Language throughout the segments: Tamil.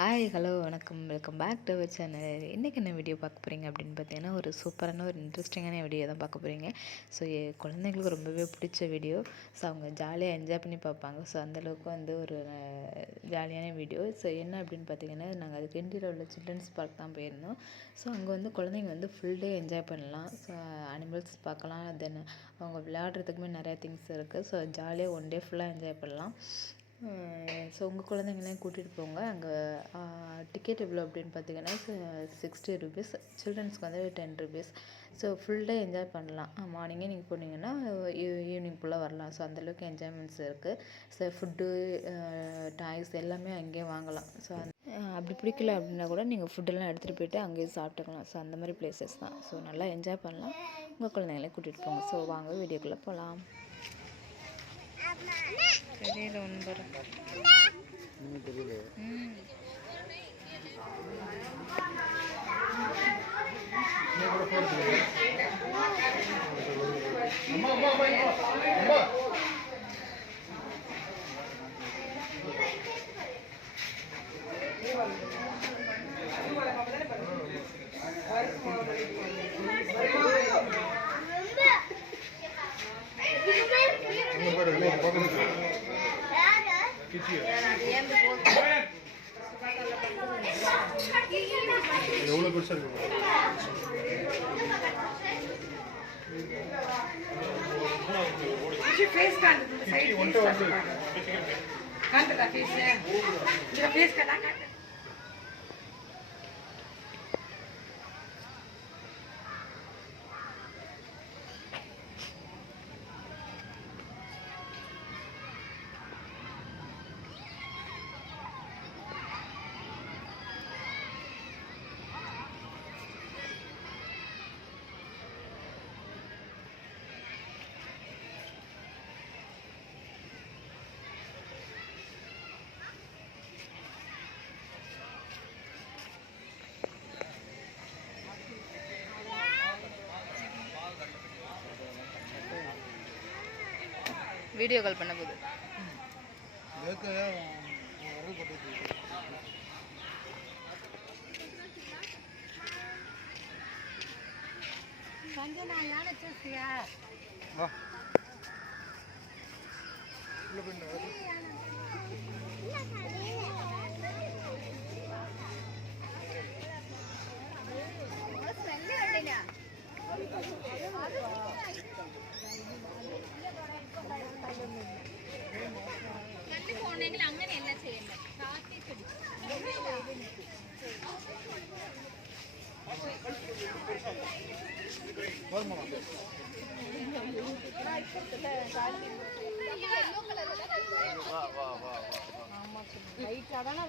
ஹாய் ஹலோ வணக்கம் welcome back to our channel. இன்றைக்கி என்ன வீடியோ பார்க்க போகிறீங்க அப்படின்னு பார்த்தீங்கன்னா, ஒரு சூப்பரான ஒரு இன்ட்ரெஸ்டிங்கான வீடியோ தான் பார்க்க போகிறீங்க. ஸோ குழந்தைங்களுக்கு ரொம்பவே பிடிச்ச வீடியோ. ஸோ அவங்க ஜாலியாக என்ஜாய் பண்ணி பார்ப்பாங்க. ஸோ அந்தளவுக்கு ஒரு ஜாலியான வீடியோ. ஸோ என்ன அப்படின்னு பார்த்தீங்கன்னா, நாங்கள் அது கிண்டியில் உள்ள சில்ட்ரன்ஸ் பார்க் தான் போயிருந்தோம். ஸோ அங்கே குழந்தைங்க ஃபுல் டே என்ஜாய் பண்ணலாம். ஸோ அனிமல்ஸ் பார்க்கலாம். தென் அவங்க விளையாடுறதுக்குமே நிறையா திங்ஸ் இருக்குது. ஸோ ஜாலியாக ஒன் டே ஃபுல்லாக என்ஜாய் பண்ணலாம். ஸோ உங்கள் குழந்தைங்களையும் கூட்டிகிட்டு போங்க. அங்கே டிக்கெட் எவ்வளோ அப்படின்னு பார்த்தீங்கன்னா 60 ருபீஸ், சில்ட்ரன்ஸ்க்கு 10 rupees. So full day enjoy பண்ணலாம். மார்னிங்கே நீங்கள் போனீங்கன்னா ஈவினிங் ஃபுல்லாக வரலாம். ஸோ அந்தளவுக்கு என்ஜாய்மெண்ட்ஸ் இருக்குது. ஸோ ஃபுட்டு, டாய்ஸ் எல்லாமே அங்கேயே வாங்கலாம். ஸோ அப்படி பிடிக்கல அப்படின்னா கூட நீங்கள் ஃபுட்டெல்லாம் எடுத்துகிட்டு போய்ட்டு அங்கேயே சாப்பிட்டுக்கலாம். ஸோ அந்த மாதிரி பிளேசஸ் தான். ஸோ நல்லா என்ஜாய் பண்ணலாம். உங்கள் குழந்தைங்களே கூட்டிகிட்டு போங்க. ஸோ வாங்க வீடியோக்குள்ளே போகலாம். தெரியல ஒன்று தெரியல. எவ்வளோ பெருசாக இருக்கு. வீடியோ கால் பண்ண போது അങ്ങനെയല്ല ചെയ്യേണ്ടത്.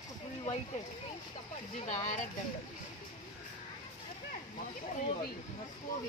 ഫുൾ വൈറ്റ് ഇത് വേറെ മസ്കോവി